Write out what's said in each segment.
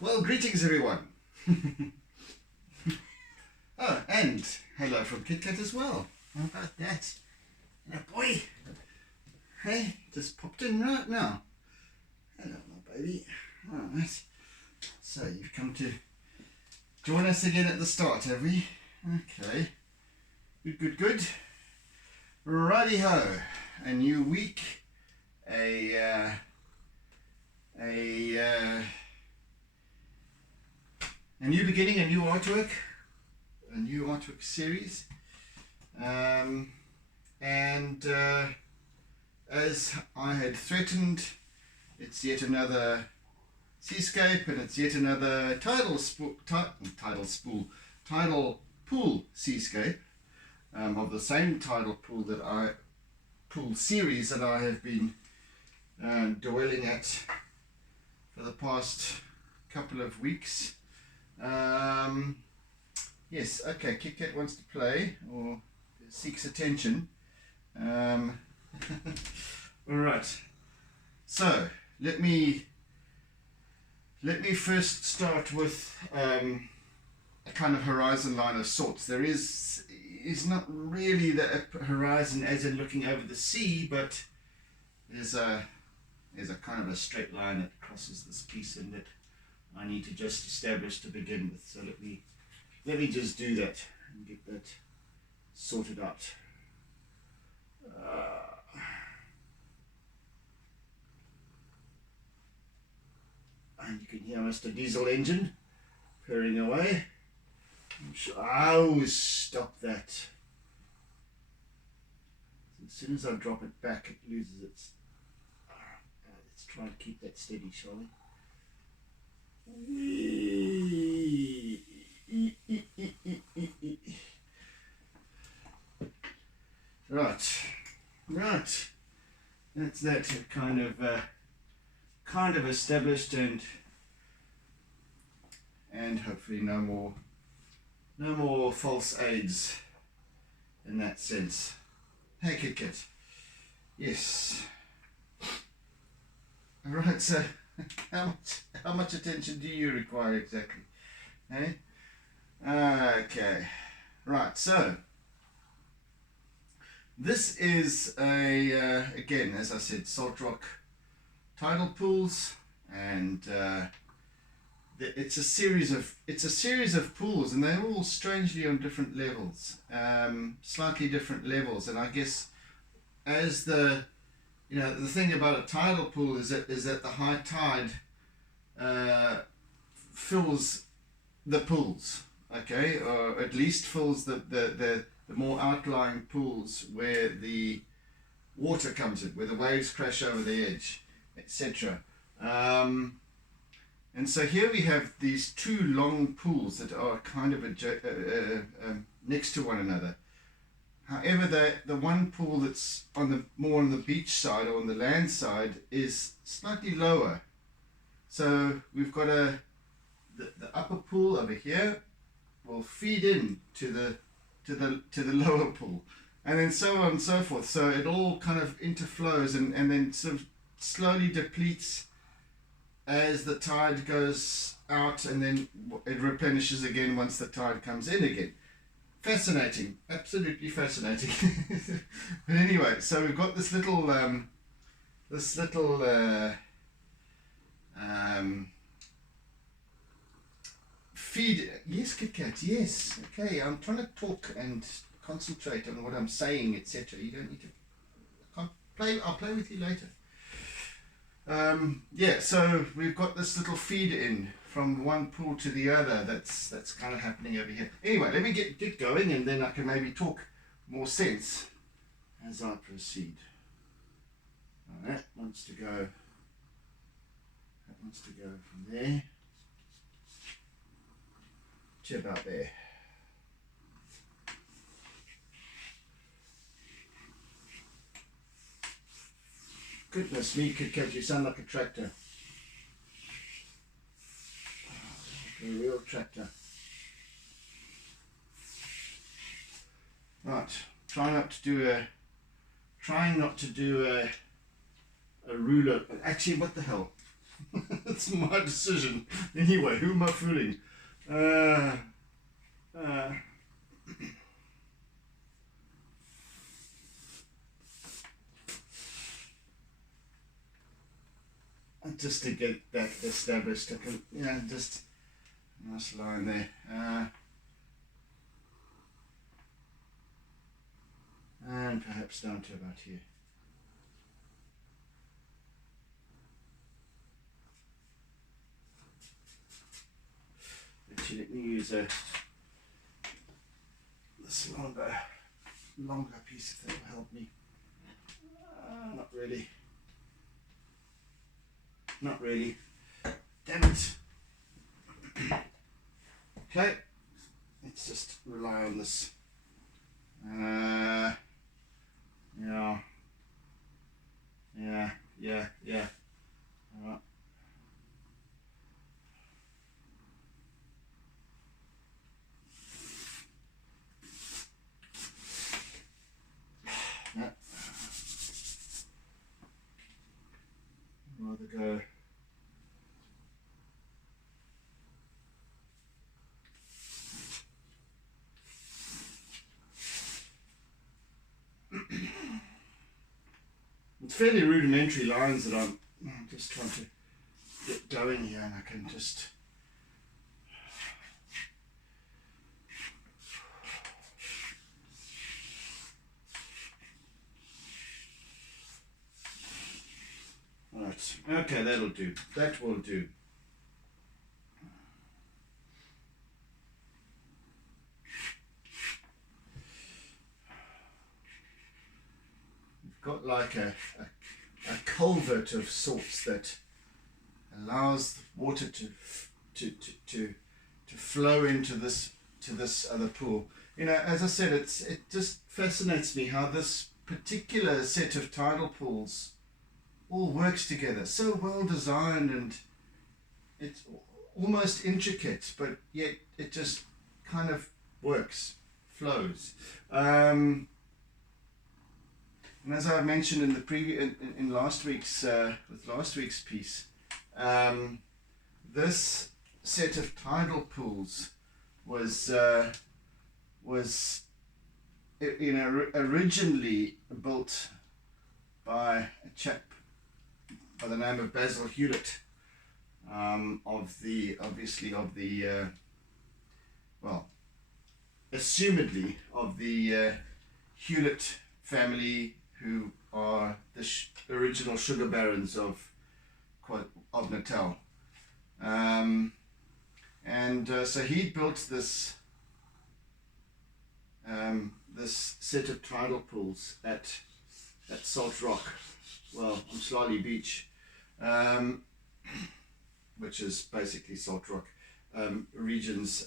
Well, greetings everyone. Oh, and hello from KitKat as well. How about that? And a boy. Hey, just popped in right now. Hello, my baby. Alright. So you've come to join us again at the start, have we? Okay. Good. Righty ho. A new week. A new beginning, a new artwork series, and as I had threatened, it's yet another seascape, and it's yet another tidal pool seascape of the same tidal pool series that I have been dwelling at for the past couple of weeks. Yes, okay, KitKat wants to play or seeks attention. Alright, so let me first start with a kind of horizon line of sorts. There is not really the horizon as in looking over the sea, but there's a kind of a straight line that crosses this piece and that I need to just establish to begin with. So let me just do that and get that sorted out. And you can hear Mr. Diesel engine purring away. I'm sure I always stop that. As soon as I drop it back, it loses its. Let's try to keep that steady, shall we? Right. That's that kind of established, and hopefully no more false aids in that sense. Hey, KitKat. Yes. All right. So, how much attention do you require exactly? Hey. Okay. Right. So. This is again, as I said, salt rock tidal pools, and it's a series of pools, and they're all strangely on different levels, slightly different levels. And I guess as the thing about a tidal pool is that the high tide fills the pools, okay, or at least fills the more outlying pools where the water comes in, where the waves crash over the edge, etc. And so here we have these two long pools that are kind of next to one another. However, the one pool that's more on the beach side or on the land side is slightly lower. So we've got the upper pool over here will feed in to the lower pool, and then so on and so forth. So it all kind of interflows and then sort of slowly depletes as the tide goes out, and then it replenishes again once the tide comes in again. Fascinating, absolutely fascinating. But anyway, so we've got this little feed. Yes, KitKat, yes. Okay, I'm trying to talk and concentrate on what I'm saying, etc. You don't need to. I'll play with you later. Yeah, so we've got this little feed in from one pool to the other. That's kind of happening over here. Anyway, let me get going, and then I can maybe talk more sense as I proceed. That wants to go from there to about there. Goodness me, KitKat, you sound like a tractor. A real tractor. Right, trying not to do a ruler. Actually, what the hell? It's my decision. Anyway, who am I fooling? Just to get that established, I can, just nice line there. And perhaps down to about here. Actually, let me use this longer piece if that will help me. Not really. Not really. Damn it. Okay. Let's just rely on this. Yeah. All right. Yeah. Rather go. It's fairly rudimentary lines that I'm just trying to get going here, and I can just right. Okay, that'll do. That will do. Got like a culvert of sorts that allows water to flow into this other pool. As I said, it just fascinates me how this particular set of tidal pools all works together, so well designed, and it's almost intricate, but yet it just kind of works, flows. And as I mentioned in the in last week's with last week's piece, this set of tidal pools was originally built by a chap by the name of Basil Hulett, assumedly of the Hulett family, who are the original sugar barons of Natal. So he built this this set of tidal pools at Salt Rock, on Slaley Beach, which is basically Salt Rock regions,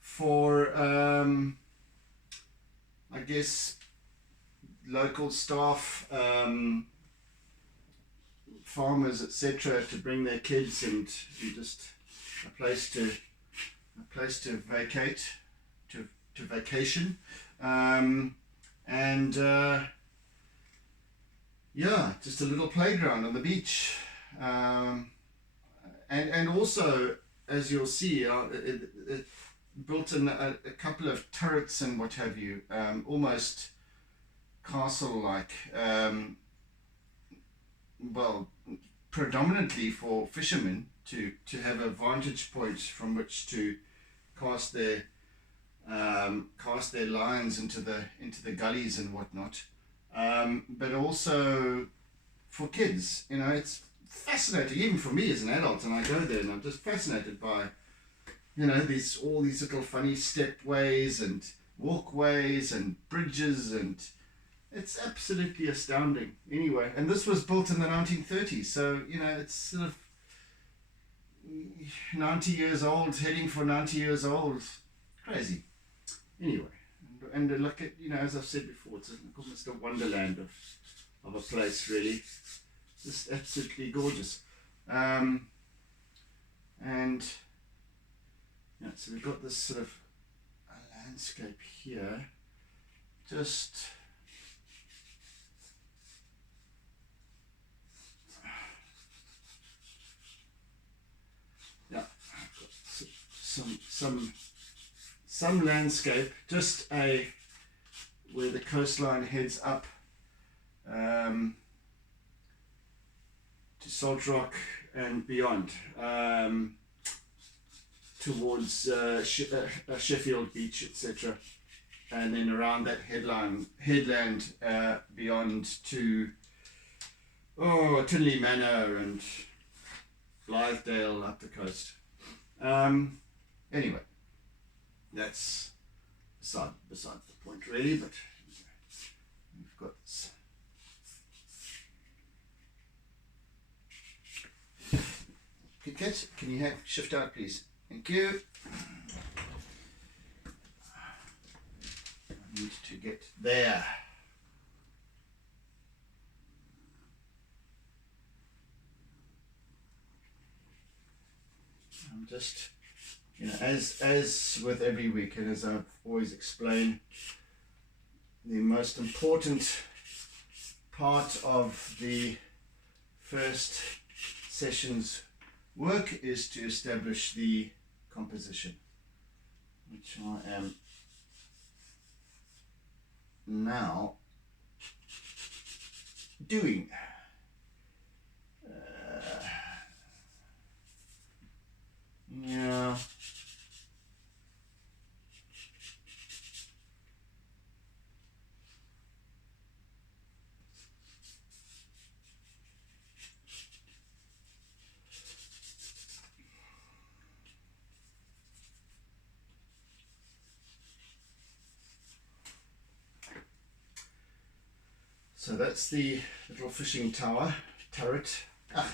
for I guess local staff, farmers, etc., to bring their kids and just a place to vacate, to vacation, just a little playground on the beach, and also, as you'll see, it built in a couple of turrets and what have you, almost castle-like, predominantly for fishermen to have a vantage point from which to cast their lines into the gullies and whatnot, but also for kids. It's fascinating, even for me as an adult, and I go there and I'm just fascinated by all these little funny stepways and walkways and bridges, and it's absolutely astounding. Anyway, and this was built in the 1930s, so it's sort of 90 years old, heading for 90 years old. Crazy. Anyway, and look at, as I've said before, it's almost a wonderland of a place, really. Just absolutely gorgeous. So we've got this sort of a landscape here, just some landscape, just where the coastline heads up to Salt Rock and beyond, towards Sheffield Beach, etc., and then around that headland beyond to Tinley Manor and Blythedale up the coast. Anyway, that's beside the point really, but we've got this. Kit Kat, can you have shift out please? Thank you. I need to get there. I'm just, as with every week, and as I've always explained, the most important part of the first session's work is to establish the composition, which I am now doing. Yeah. So that's the little fishing turret.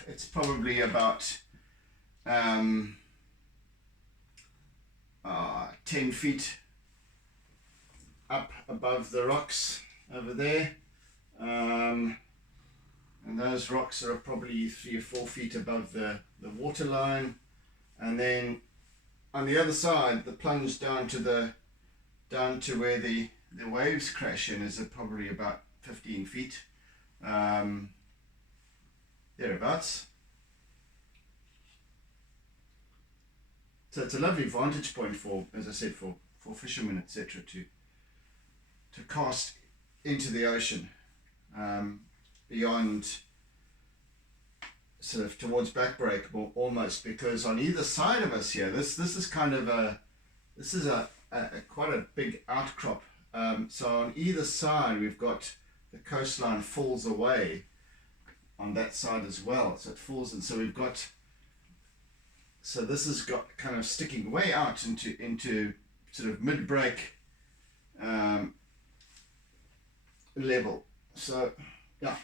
It's probably about 10 feet up above the rocks over there, and those rocks are probably 3 or 4 feet above the water line, and then on the other side the plunge down to where the waves crash in is probably about 15 feet, thereabouts. So it's a lovely vantage point for, as I said, for fishermen, etc., to cast into the ocean, beyond sort of towards backbreak almost, because on either side of us here, this is kind of a quite a big outcrop. So on either side we've got the coastline falls away on that side as well, so it falls, and so we've got. So this has got kind of sticking way out into sort of mid-break level. So yeah.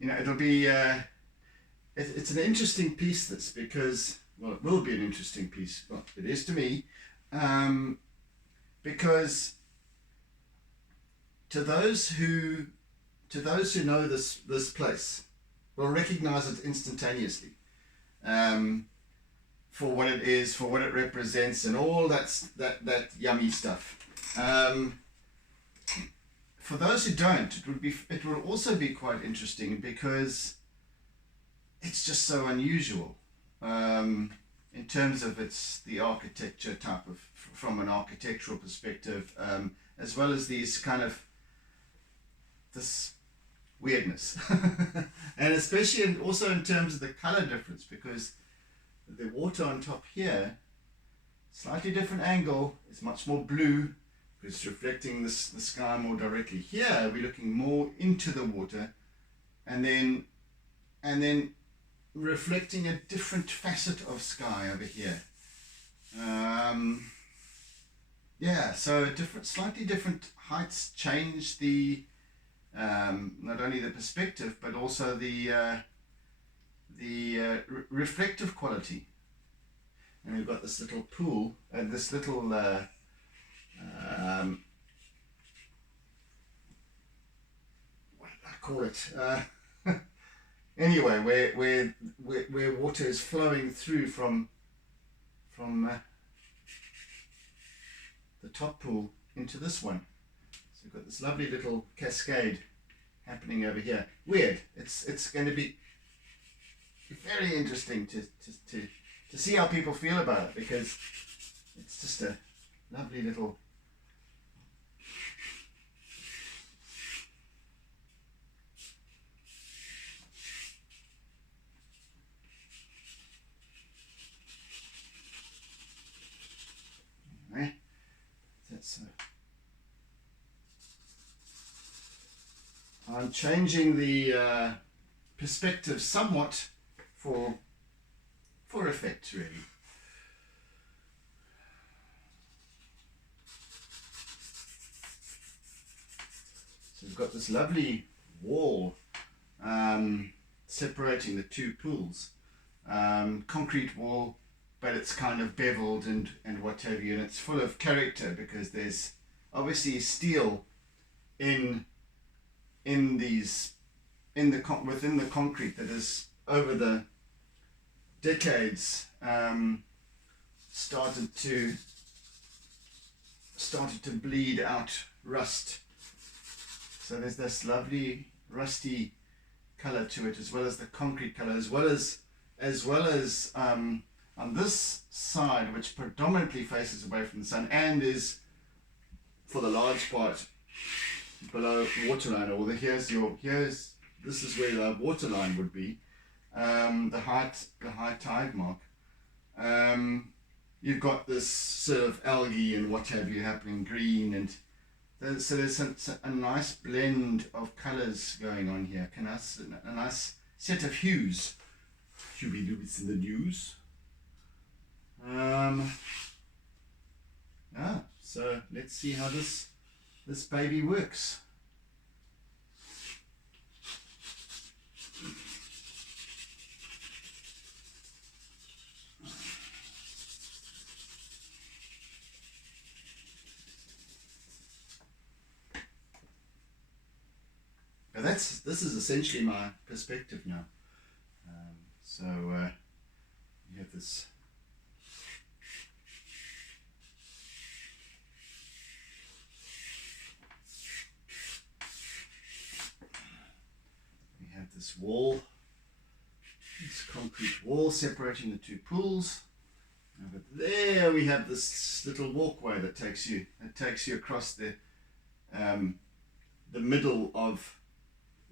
It'll be it's an interesting piece, this, because, well, it will be an interesting piece. Well, it is to me, because to those who know this place will recognize it instantaneously, for what it is, for what it represents, and all that yummy stuff. For those who don't, it will also be quite interesting, because it's just so unusual, in terms of the architecture type of, from an architectural perspective, as well as these kind of this weirdness, and especially also in terms of the color difference, because the water on top here, slightly different angle, is much more blue, because it's reflecting the sky more directly. Here we're looking more into the water, and then reflecting a different facet of sky over here. Yeah, so slightly different heights change the not only the perspective, but also the reflective quality. And we've got this little pool, and this little what did I call it? Anyway, where water is flowing through from the top pool into this one. So we've got this lovely little cascade happening over here. Weird. It's going to be very interesting to see how people feel about it, because it's just a lovely little. Anyway, that's I'm changing the perspective somewhat for effect, really. So we've got this lovely wall separating the two pools, concrete wall, but it's kind of beveled and what have you, and it's full of character because there's obviously steel within the concrete that is over the decades started to bleed out rust. So there's this lovely rusty color to it, as well as the concrete color, as well as on this side, which predominantly faces away from the sun and is for the large part below waterline, or this is where the waterline would be, the high tide mark. You've got this sort of algae and what have you happening, green, and so there's a nice blend of colours going on here. A nice set of hues. Huey-Lewis in the news. So let's see how this baby works. Now this is essentially my perspective now. You have this. This wall, this concrete wall separating the two pools. Over there we have this little walkway that takes you across the middle of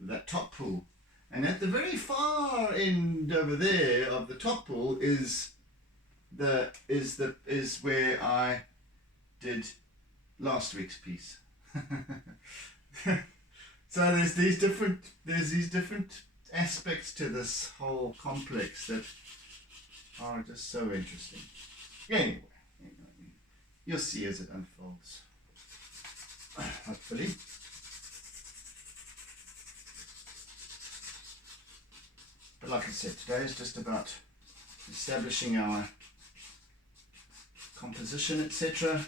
that top pool, and at the very far end over there of the top pool is where I did last week's piece. So there's these different aspects to this whole complex that are just so interesting. Anyway, you'll see as it unfolds. Hopefully. But like I said, today is just about establishing our composition, etc.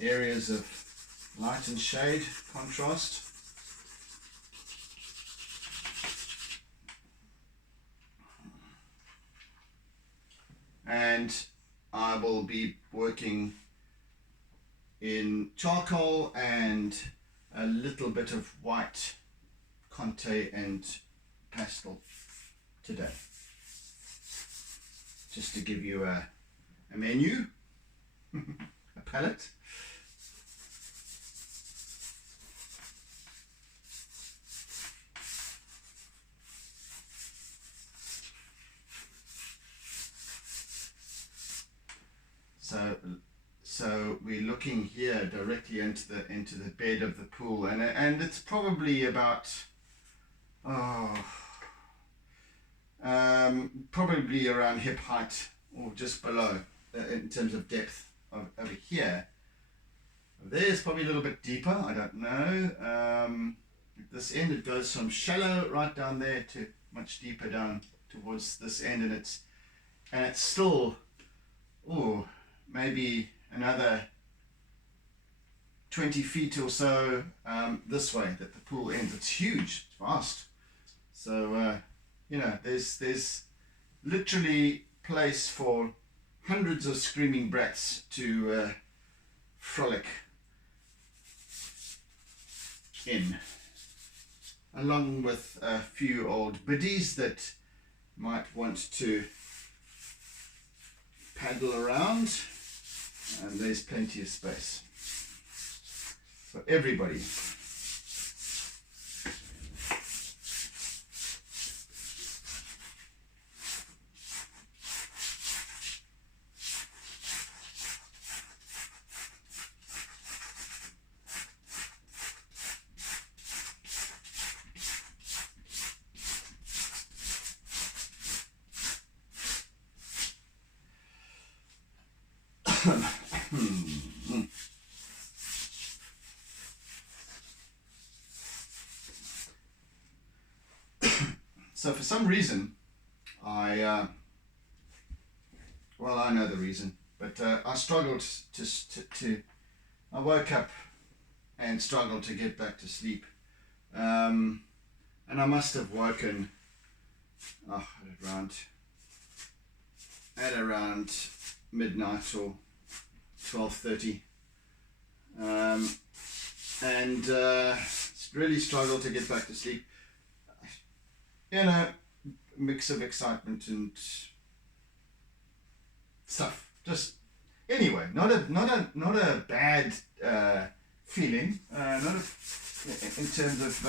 Areas of light and shade, contrast. And I will be working in charcoal and a little bit of white conte and pastel today, just to give you a menu, a palette. So we're looking here directly into the bed of the pool, and it's probably about probably around hip height or just below in terms of depth over here. There's probably a little bit deeper, I don't know. At this end it goes from shallow right down there to much deeper down towards this end, and it's still maybe another 20 feet or so this way that the pool ends. It's huge, it's vast. So there's literally place for hundreds of screaming brats to frolic in, along with a few old biddies that might want to paddle around, and there's plenty of space for everybody. So for some reason, I know the reason, but I struggled I woke up and struggled to get back to sleep, and I must have woken at around midnight or 12:30, and really struggled to get back to sleep. Mix of excitement and stuff. Just anyway, not a bad feeling. In terms of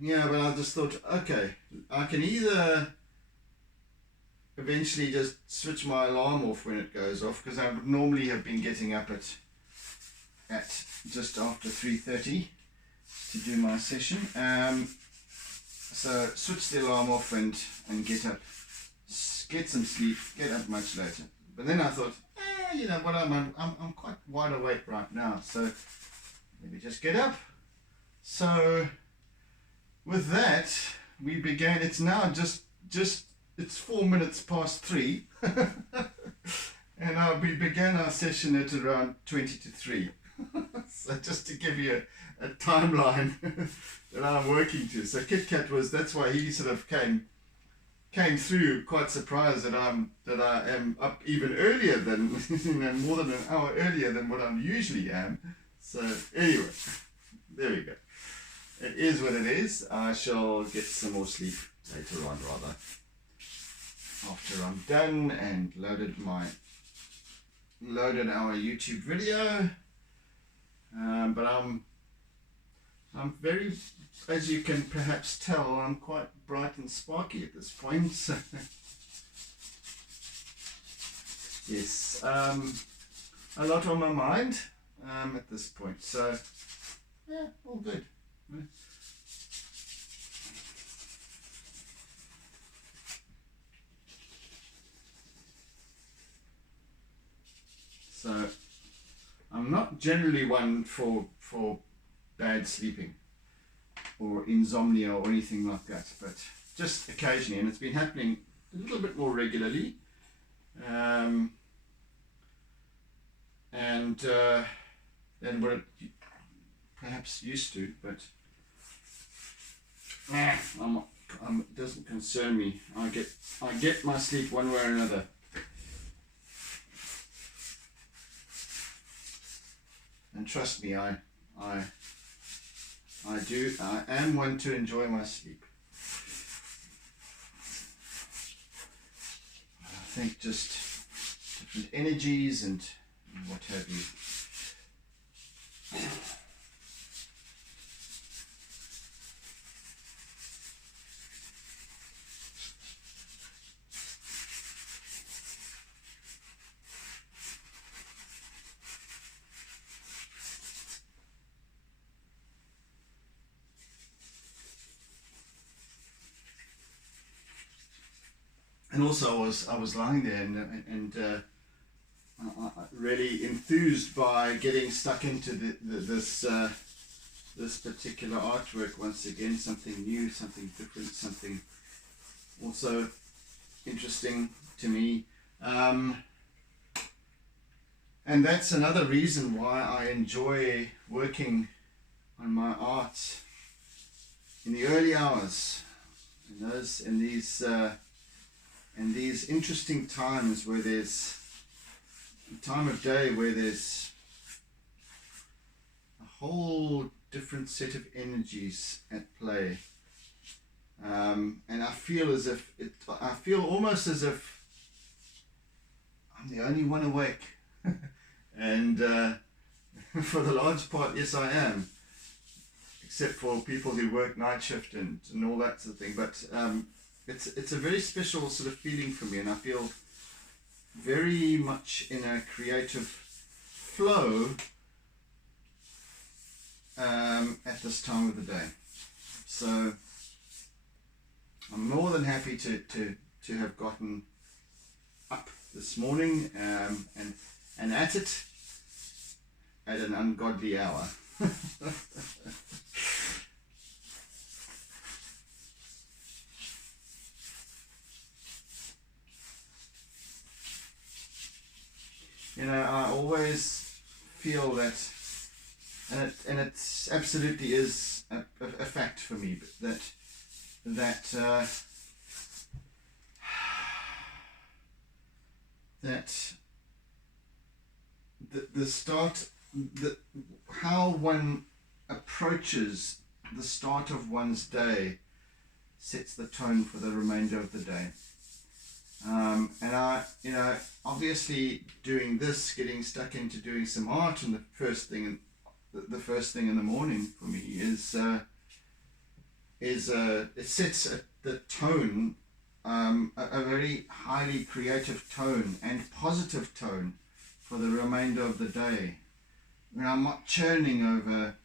but I just thought, okay, I can either eventually just switch my alarm off when it goes off, because I would normally have been getting up at just after 3:30 to do my session. So switch the alarm off and get up, get some sleep, get up much later. But then I thought, what, I'm quite wide awake right now, so maybe just get up. So with that, we began. It's now just it's 4 minutes past 3, and we began our session at around 20 to 3. So just to give you a timeline that I'm working to. So Kit Kat that's why he sort of came through quite surprised that I am up even earlier than more than an hour earlier than what I usually am. So anyway, there we go. It is what it is. I shall get some more sleep later on, rather, after I'm done and loaded our YouTube video. But I'm very, as you can perhaps tell, I'm quite bright and sparky at this point. So yes, a lot on my mind at this point. So yeah, all good. So I'm not generally one for bad sleeping or insomnia or anything like that, but just occasionally, and it's been happening a little bit more regularly, than what it perhaps used to, but it doesn't concern me. I get my sleep one way or another. And trust me, I am one to enjoy my sleep. I think just different energies and what have you. And also, I was lying there and really enthused by getting stuck into this particular artwork once again. Something new, something different, something also interesting to me. And that's another reason why I enjoy working on my art in the early hours, in these interesting times where there's time of day where there's a whole different set of energies at play, and I feel almost as if I'm the only one awake, and for the large part, yes, I am, except for people who work night shift and all that sort of thing. But it's a very special sort of feeling for me, and I feel very much in a creative flow at this time of the day. So I'm more than happy to have gotten up this morning and at it at an ungodly hour. You know, I always feel that, and it absolutely is a fact for me, that the start, how one approaches the start of one's day sets the tone for the remainder of the day. And I, obviously doing this, getting stuck into doing some art, and the first thing in the morning for me is it sets the tone, a very highly creative tone and positive tone for the remainder of the day. When I'm not churning over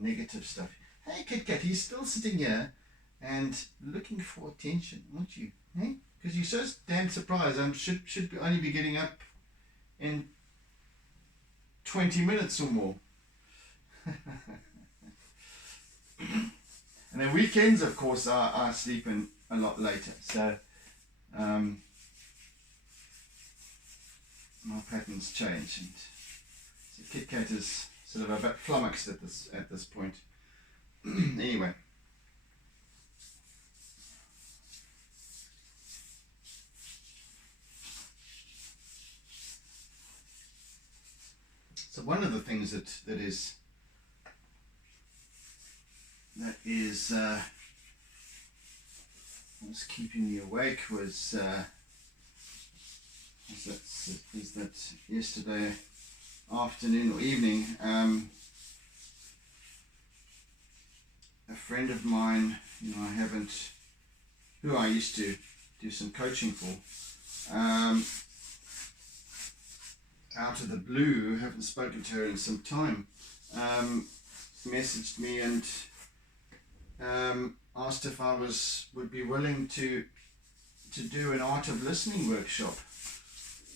negative stuff. Hey, Kit Kat, he's still sitting here and looking for attention, aren't you? Hey? Because you're so damn surprised. I should only be getting up in 20 minutes or more. And then weekends, of course, I sleep in a lot later. So my patterns change, and so Kit Kat is sort of a bit flummoxed at this point. Anyway. So one of the things that is was keeping me awake is that yesterday afternoon or evening, a friend of mine, who I used to do some coaching for, out of the blue, haven't spoken to her in some time, messaged me and asked if I would be willing to do an art of listening workshop,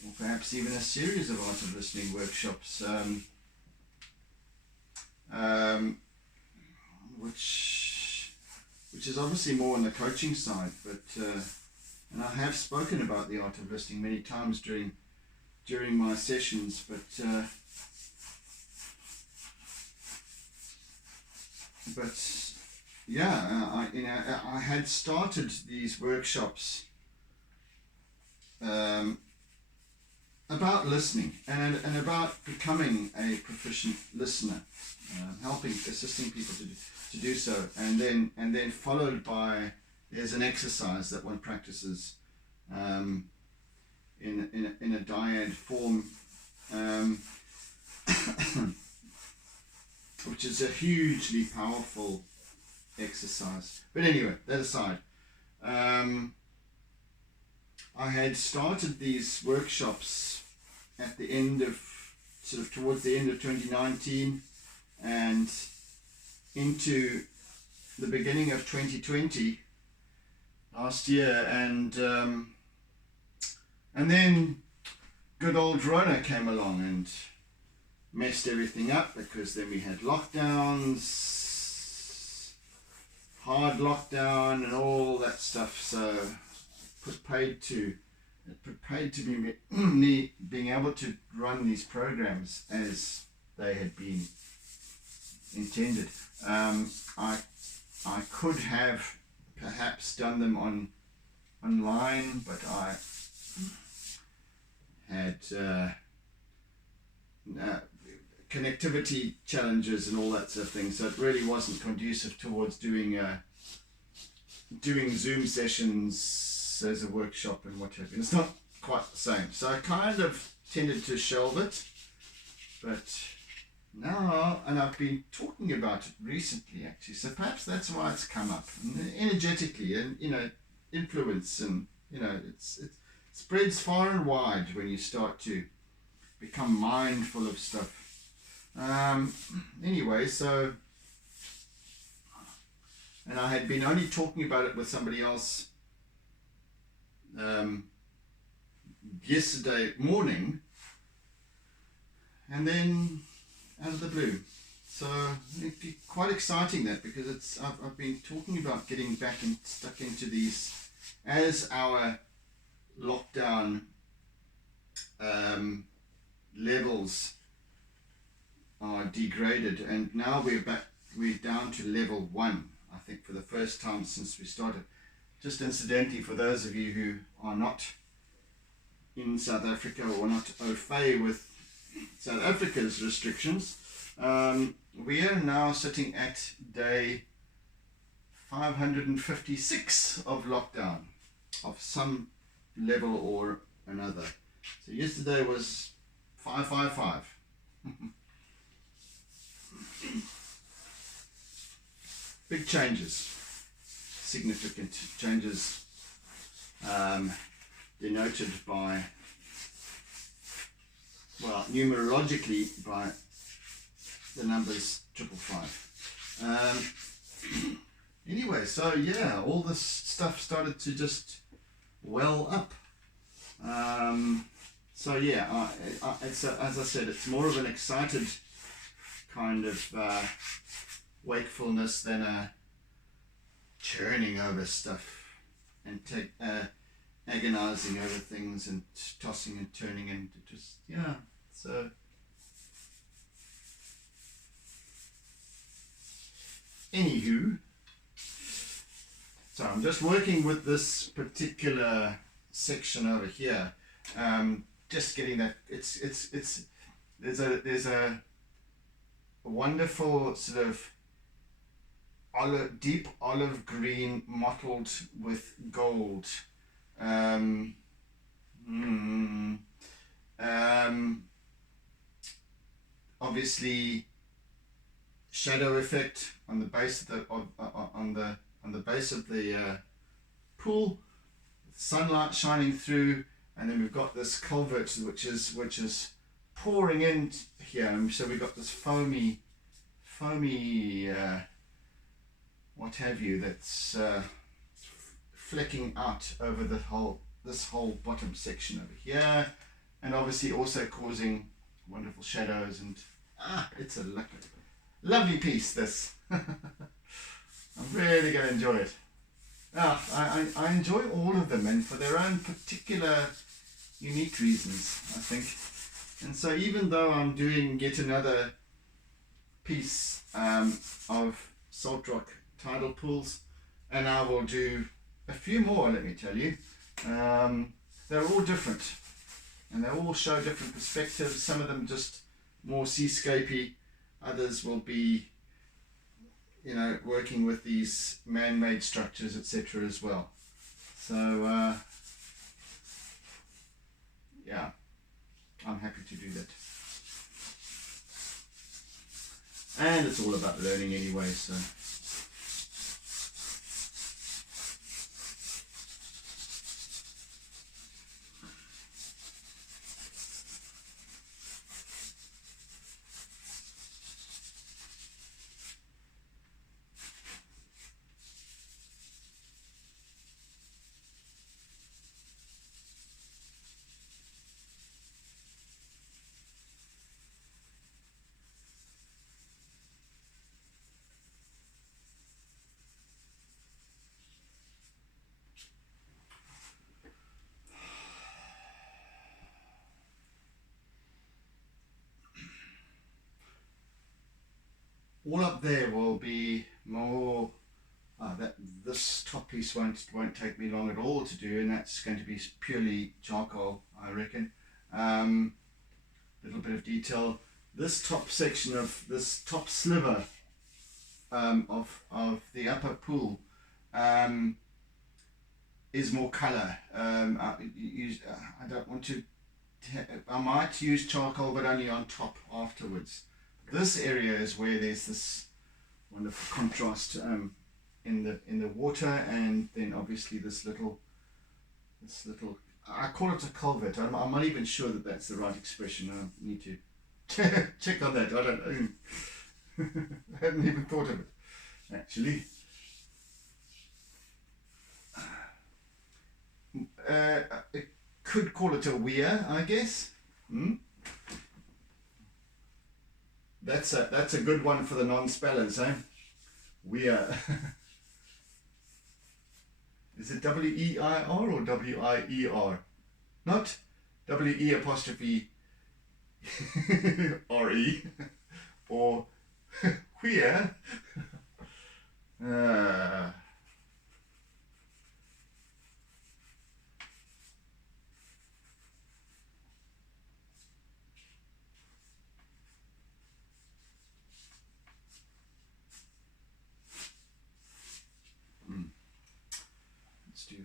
or perhaps even a series of art of listening workshops, which is obviously more on the coaching side, but and I have spoken about the art of listening many times during my sessions, but yeah, I had started these workshops about listening and about becoming a proficient listener, assisting people to do so, and then followed by, there's an exercise that one practices in a dyad form, which is a hugely powerful exercise. But anyway, that aside, I had started these workshops at the end of, towards the end of 2019 and into the beginning of 2020 last year, and then good old Rona came along and messed everything up, because then we had lockdowns, hard lockdown and all that stuff. So it paid to me being able to run these programs as they had been intended. I could have perhaps done them online, but I had connectivity challenges and all that sort of thing. So it really wasn't conducive towards doing Zoom sessions as a workshop and what have you. It's not quite the same. So I kind of tended to shelve it, but now, and I've been talking about it recently actually, so perhaps that's why it's come up, and energetically, and influence, and it spreads far and wide when you start to become mindful of stuff. Anyway, so, and I had been only talking about it with somebody else yesterday morning, and then out of the blue. So it'd be quite exciting, that, because I've been talking about getting back and stuck into these as our lockdown levels are degraded, and now we're down to level 1, I think, for the first time since we started. Just incidentally, for those of you who are not in South Africa or not au fait with South Africa's restrictions, we are now sitting at day 556 of lockdown of some level or another. So yesterday was 555. Big changes, significant changes, denoted by, well, numerologically by the numbers 555. Anyway, so yeah, all this stuff started to just well up. So yeah, it's as I said, it's more of an excited kind of wakefulness than a churning over stuff and agonizing over things and tossing and turning, and just, yeah, so anywho, so I'm just working with this particular section over here, just getting that, there's a wonderful sort of deep olive green mottled with gold, obviously shadow effect on the base of the on the base of the pool, sunlight shining through, and then we've got this culvert which is pouring in here, and so we've got this foamy what have you, that's flecking out over this whole bottom section over here, and obviously also causing wonderful shadows, and it's a lovely piece, this. I'm really going to enjoy it. I enjoy all of them, and for their own particular unique reasons, I think. And so even though I'm doing yet another piece of salt rock tidal pools, and I will do a few more, let me tell you, they're all different, and they all show different perspectives. Some of them just more seascapey, others will be, working with these man-made structures, etc. as well. So yeah, I'm happy to do that, and it's all about learning anyway, so all up there will be more, this top piece won't take me long at all to do, and that's going to be purely charcoal, I reckon. Little bit of detail. This top section of this top sliver of the upper pool is more colour. I don't want to. I might use charcoal, but only on top afterwards. This area is where there's this wonderful contrast in the water, and then obviously this little. I call it a culvert. I'm not even sure that that's the right expression. I need to check on that. I hadn't even thought of it, actually. I could call it a weir, I guess. That's a good one for the non-spellers, eh? Weir. Is it W-E-I-R or W-I-E-R? Not W-E apostrophe R-E or queer. Let's do.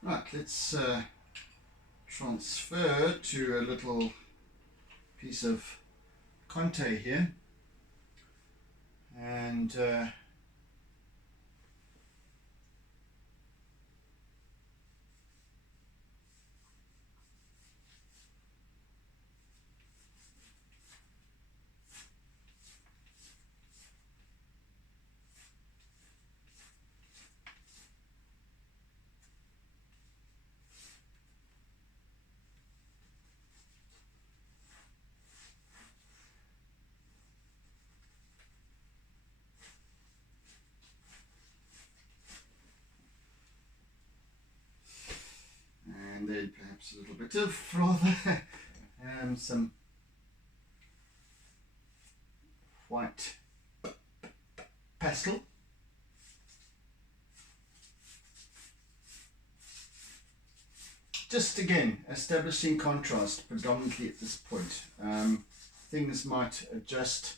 Right, let's transfer to a little piece of Conte here, and then perhaps a little bit of rather some white pastel. Just again establishing contrast predominantly at this point. Things might adjust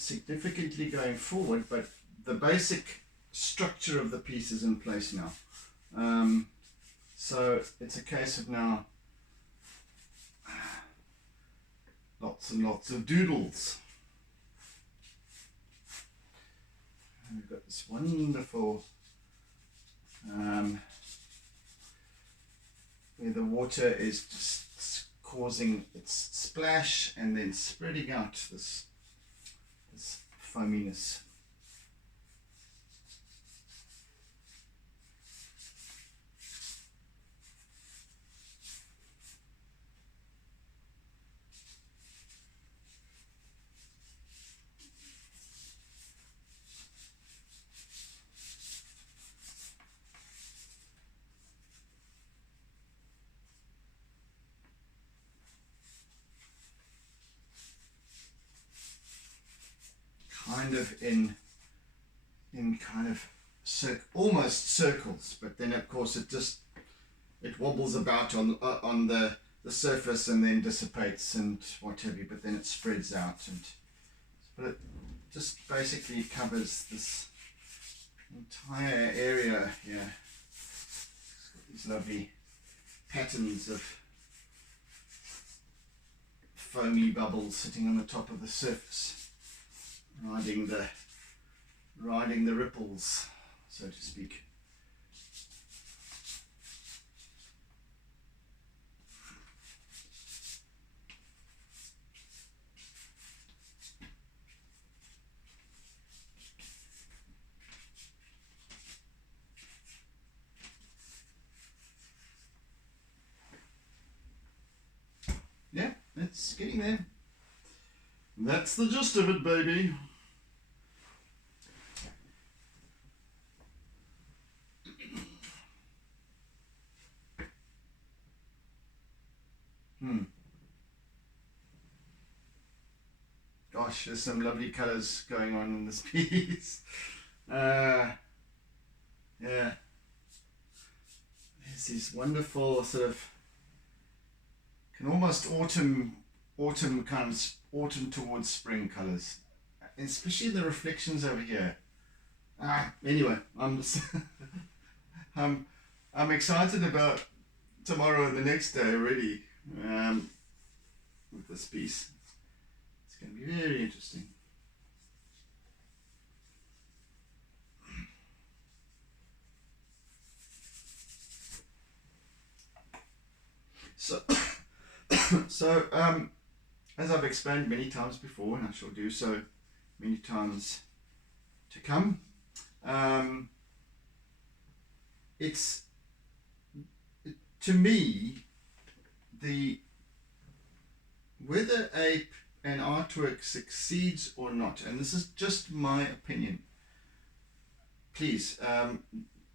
significantly going forward, but the basic structure of the piece is in place now. So it's a case of now lots and lots of doodles. And we've got this wonderful where the water is just causing its splash and then spreading out this foaminess. Kind of in kind of almost circles, but then of course it wobbles about on the surface and then dissipates and what have you, but then it spreads out, but it just basically covers this entire area here. It's got these lovely patterns of foamy bubbles sitting on the top of the surface, riding the ripples, so to speak. Yeah, it's getting there. That's the gist of it, baby. Gosh, there's some lovely colours going on in this piece. Yeah. There's these wonderful sort of, can almost autumn towards spring colours, especially the reflections over here. Anyway, I'm excited about tomorrow and the next day already with this piece. It's going to be very interesting. So, as I've explained many times before, and I shall do so many times to come, it's, to me, whether an artwork succeeds or not, and this is just my opinion, please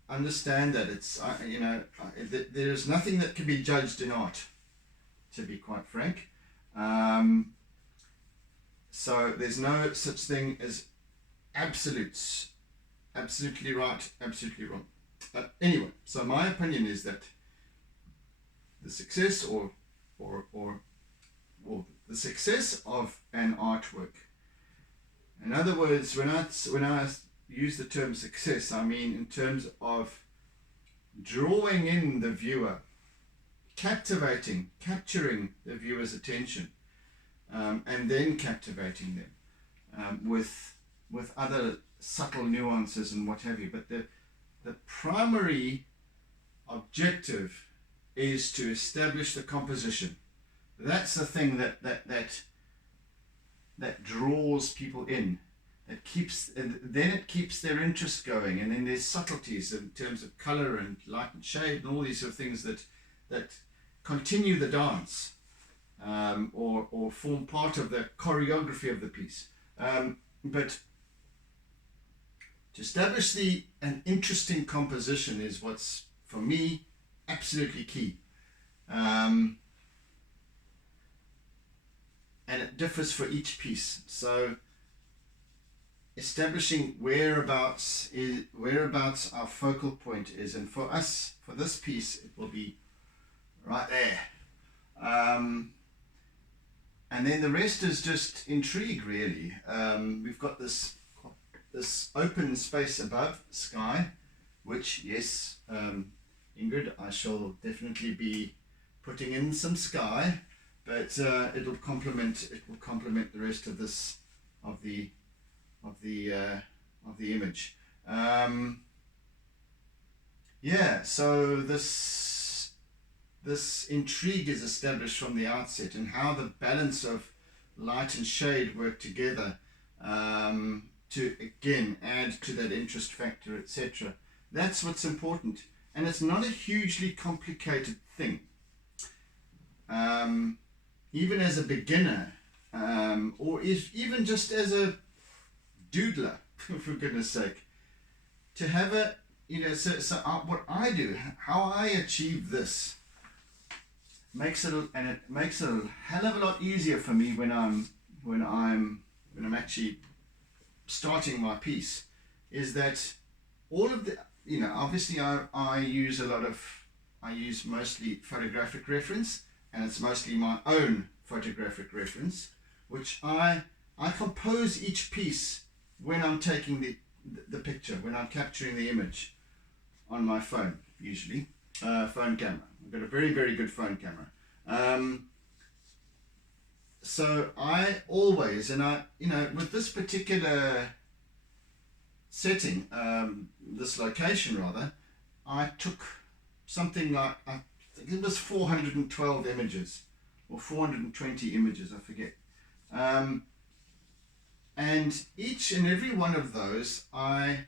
understand that it's there is nothing that can be judged in art, to be quite frank. So there's no such thing as absolutes, absolutely right, absolutely wrong. Anyway, so my opinion is that the success or the success of an artwork, in other words, when I use the term success, I mean in terms of drawing in the viewer, capturing the viewer's attention, and then captivating them with other subtle nuances and what have you. But the primary objective is to establish the composition. That's the thing that draws people in, that keeps, and then it keeps their interest going. And then there's subtleties in terms of color and light and shade and all these sort of things that continue the dance, or form part of the choreography of the piece. But to establish an interesting composition is what's, for me, absolutely key. And it differs for each piece. So establishing whereabouts our focal point is, and for us, for this piece, it will be right there. And then the rest is just intrigue, really. We've got this open space above sky, which, yes, Ingrid, I shall definitely be putting in some sky, but it will complement the rest of this of the image. Yeah, so this intrigue is established from the outset, and how the balance of light and shade work together to again add to that interest factor, etc. That's what's important, and it's not a hugely complicated thing. Even as a beginner, or even just as a doodler, for goodness sake, to have a, what I do, how I achieve this, makes it a hell of a lot easier for me when I'm actually starting my piece, is that all of the, obviously I use mostly photographic reference, and it's mostly my own photographic reference, which I compose each piece when I'm taking the picture, when I'm capturing the image on my phone, usually phone camera. I've got a very, very good phone camera. So I always, with this particular setting, this location rather, I took something like, I think it was 412 images, or 420 images, I forget. And each and every one of those I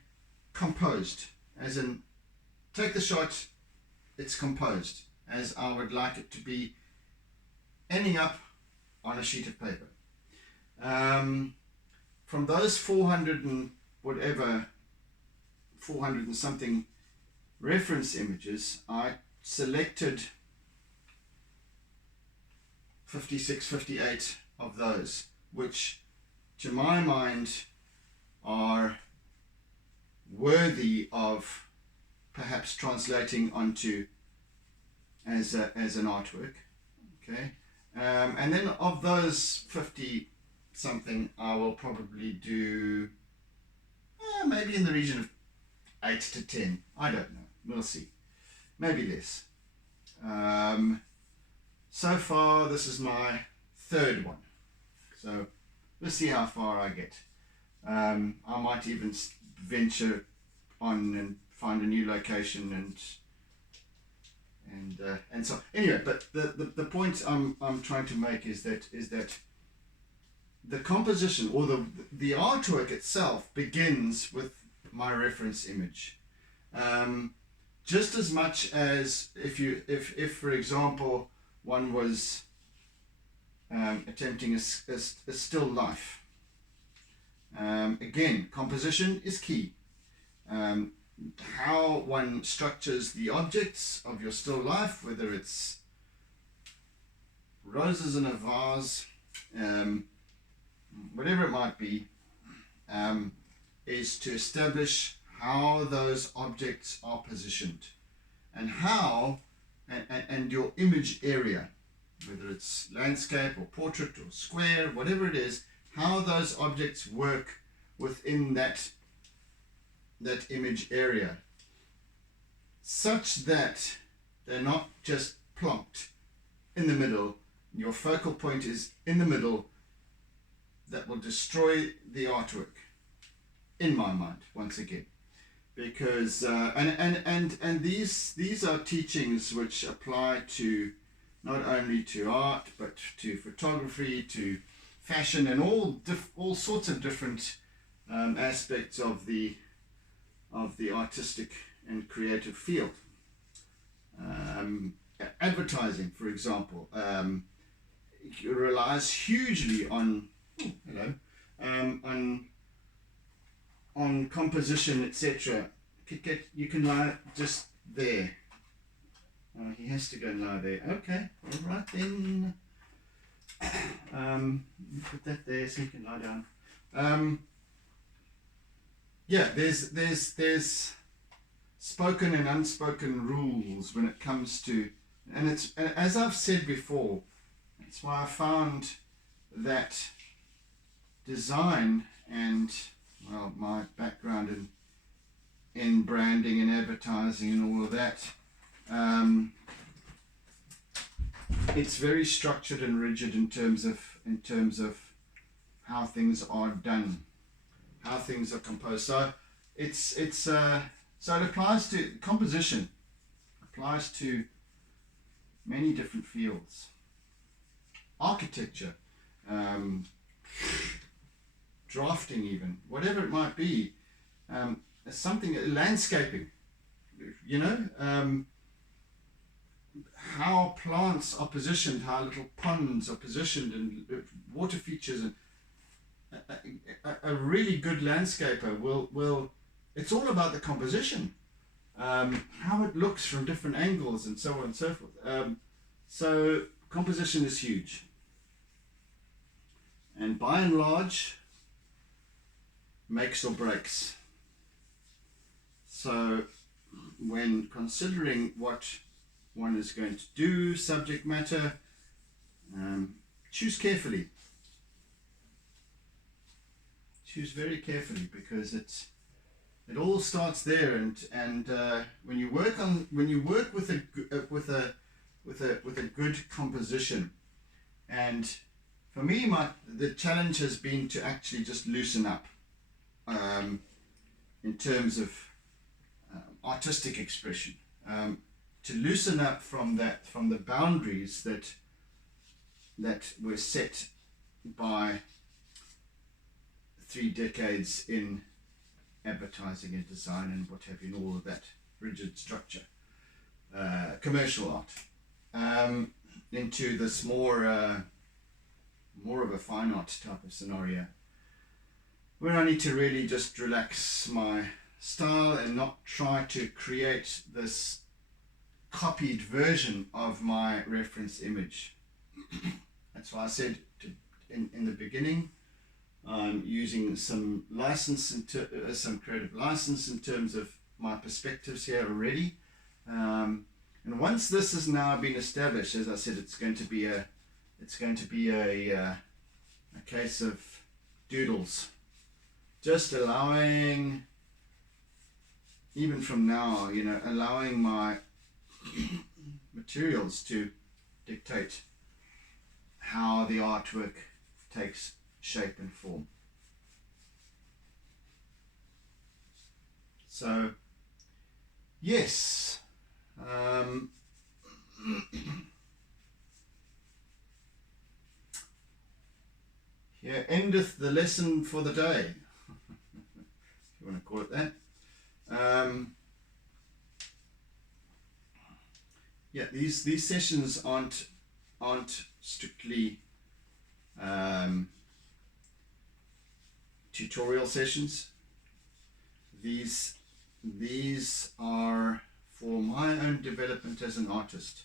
composed, as in, take the shot, it's composed as I would like it to be, ending up on a sheet of paper. From those 400 and something reference images, I selected 56, 58 of those, which to my mind are worthy of perhaps translating onto as an artwork. Okay, and then of those 50 something, I will probably do maybe in the region of 8 to 10. I don't know, we'll see, maybe less. So far this is my third one, so let's see how far I get. I might even venture on and find a new location and so anyway. But the point I'm trying to make is that the composition, or the artwork itself, begins with my reference image. Just as much as if for example one was attempting a still life. Again, composition is key. How one structures the objects of your still life, whether it's roses in a vase, whatever it might be, is to establish how those objects are positioned, and how and your image area, whether it's landscape or portrait or square, whatever it is, how those objects work within that image area, such that they're not just plonked in the middle. Your focal point is in the middle. That will destroy the artwork, in my mind, once again, because and these are teachings which apply to not only to art, but to photography, to fashion, and all sorts of different aspects of the artistic and creative field. Advertising, for example, relies hugely on on composition, etc. You can lie just there. He has to go and lie there. Okay, all right then. Put that there so you can lie down. Yeah, there's spoken and unspoken rules when it comes to, and as I've said before, it's why I found that design and, well, my background in branding and advertising and all of that, it's very structured and rigid in terms of how things are done, how things are composed. So so it applies to composition, applies to many different fields, architecture, drafting, even whatever it might be, something, landscaping, how plants are positioned, how little ponds are positioned, and water features, and a really good landscaper will it's all about the composition, how it looks from different angles and so on and so forth. So composition is huge, and by and large makes or breaks. So when considering what one is going to do, subject matter, choose carefully. Choose very carefully, because it all starts there. And when you work with a good composition, and for me, the challenge has been to actually just loosen up in terms of artistic expression, to loosen up from the boundaries that were set by 3 decades in advertising and design and what have you, and all of that rigid structure, commercial art, into this more of a fine art type of scenario, where I need to really just relax my style and not try to create this copied version of my reference image. That's why I said in the beginning, I'm using some license, some creative license in terms of my perspectives here already. And once this has now been established, as I said, it's going to be a case of doodles, just allowing, even from now, allowing my materials to dictate how the artwork takes shape and form. So yes, here endeth the lesson for the day, if you want to call it that. Yeah, these sessions aren't strictly tutorial sessions. These are for my own development as an artist,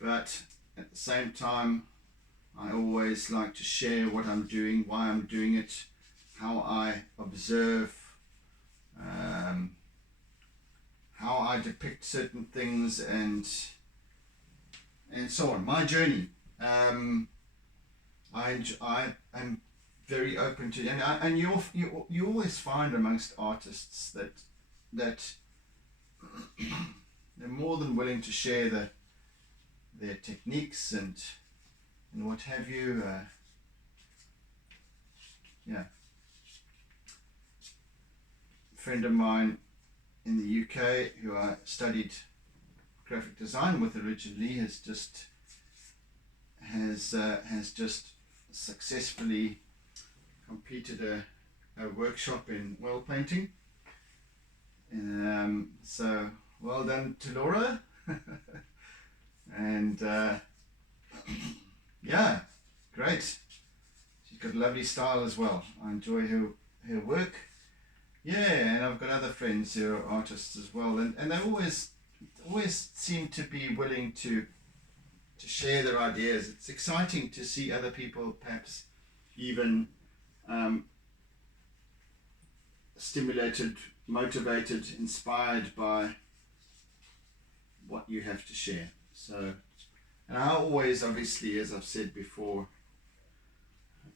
but at the same time, I always like to share what I'm doing, why I'm doing it, how I observe, how I depict certain things, and so on. My journey. I am very open to, and you always find amongst artists that they're more than willing to share their techniques and what have you. Yeah. A friend of mine in the UK who I studied graphic design with originally has just successfully completed a workshop in oil painting. So well done to Laura. And yeah, great. She's got a lovely style as well. I enjoy her work. Yeah, and I've got other friends who are artists as well, and they always seem to be willing to share their ideas. It's exciting to see other people perhaps even stimulated, motivated, inspired by what you have to share. So, and I always, obviously, as I've said before,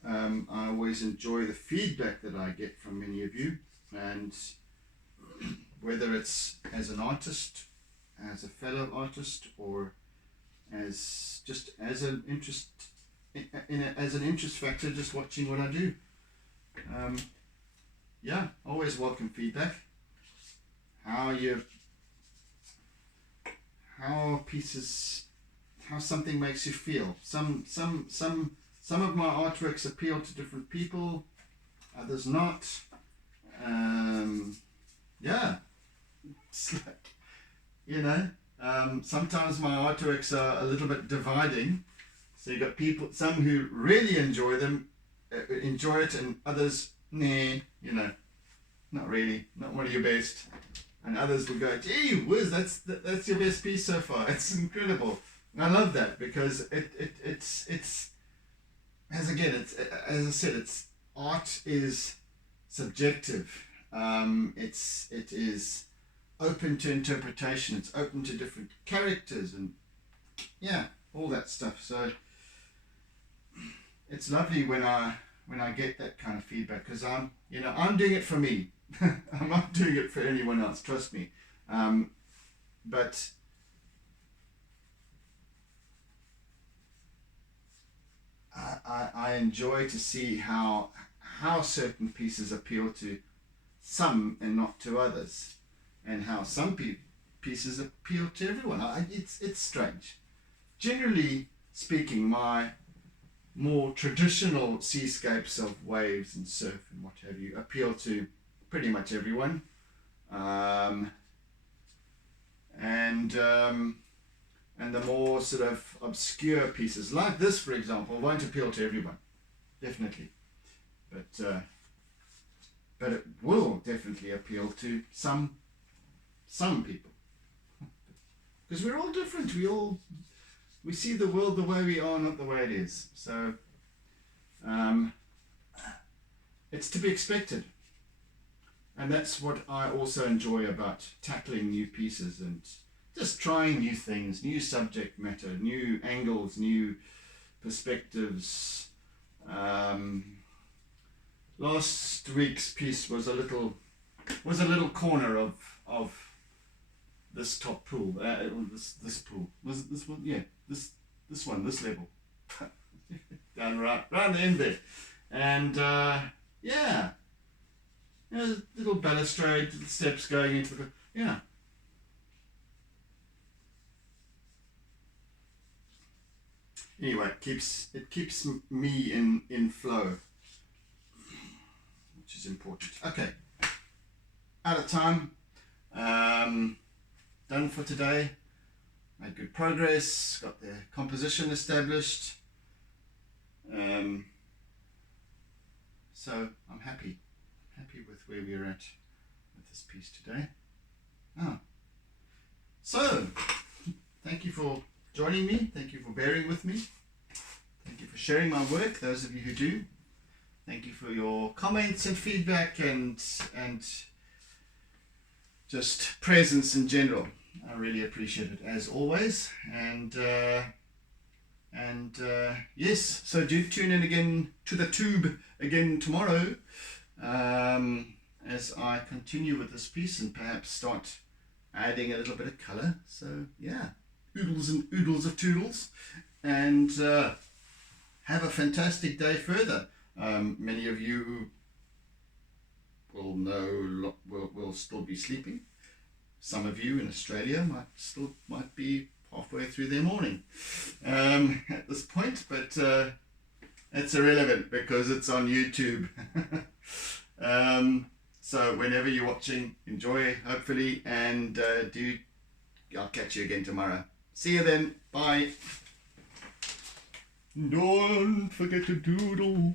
I always enjoy the feedback that I get from many of you, and whether it's as an artist, as a fellow artist, or as just as an interest as an interest factor, just watching what I do. Yeah, always welcome feedback. How something makes you feel. Some of my artworks appeal to different people, others not. Yeah, it's like, sometimes my artworks are a little bit dividing. So you got people, some who really enjoy it, and others, nah, not really, not one of your best. And others will go, gee whiz, that's your best piece so far. It's incredible. I love that, because it's as I said, it's art is subjective. It is open to interpretation. It's open to different characters and all that stuff. So it's lovely when I get that kind of feedback, because I'm doing it for me. I'm not doing it for anyone else, trust me. But I enjoy to see how certain pieces appeal to some and not to others, and how some pieces appeal to everyone. It's strange. Generally speaking, my more traditional seascapes of waves and surf and what have you appeal to pretty much everyone, and the more sort of obscure pieces like this, for example, won't appeal to everyone, definitely, but it will definitely appeal to some people, because we're all different. We see the world the way we are, not the way it is. So it's to be expected. And that's what I also enjoy about tackling new pieces and just trying new things, new subject matter, new angles, new perspectives. Last week's piece was a little corner of this top pool. This pool was it this one? Yeah, this one, this level, down right the end there, and little balustrade, little steps going into the Anyway, it keeps me in flow, which is important. Okay, out of time. Done for today. Made good progress. Got the composition established. So I'm happy with where we're at with this piece today. So thank you for joining me. Thank you for bearing with me. Thank you for sharing my work, those of you who do. Thank you for your comments and feedback and just presence in general. I really appreciate it, as always. And yes, so do tune in again to the tube again tomorrow, as I continue with this piece and perhaps start adding a little bit of colour. So yeah, oodles and oodles of toodles, and have a fantastic day further. Many of you will still be sleeping. Some of you in Australia might be halfway through their morning at this point, but it's irrelevant because it's on YouTube. So whenever you're watching, enjoy, hopefully, and I'll catch you again tomorrow. See you then. Bye. Don't forget to doodle.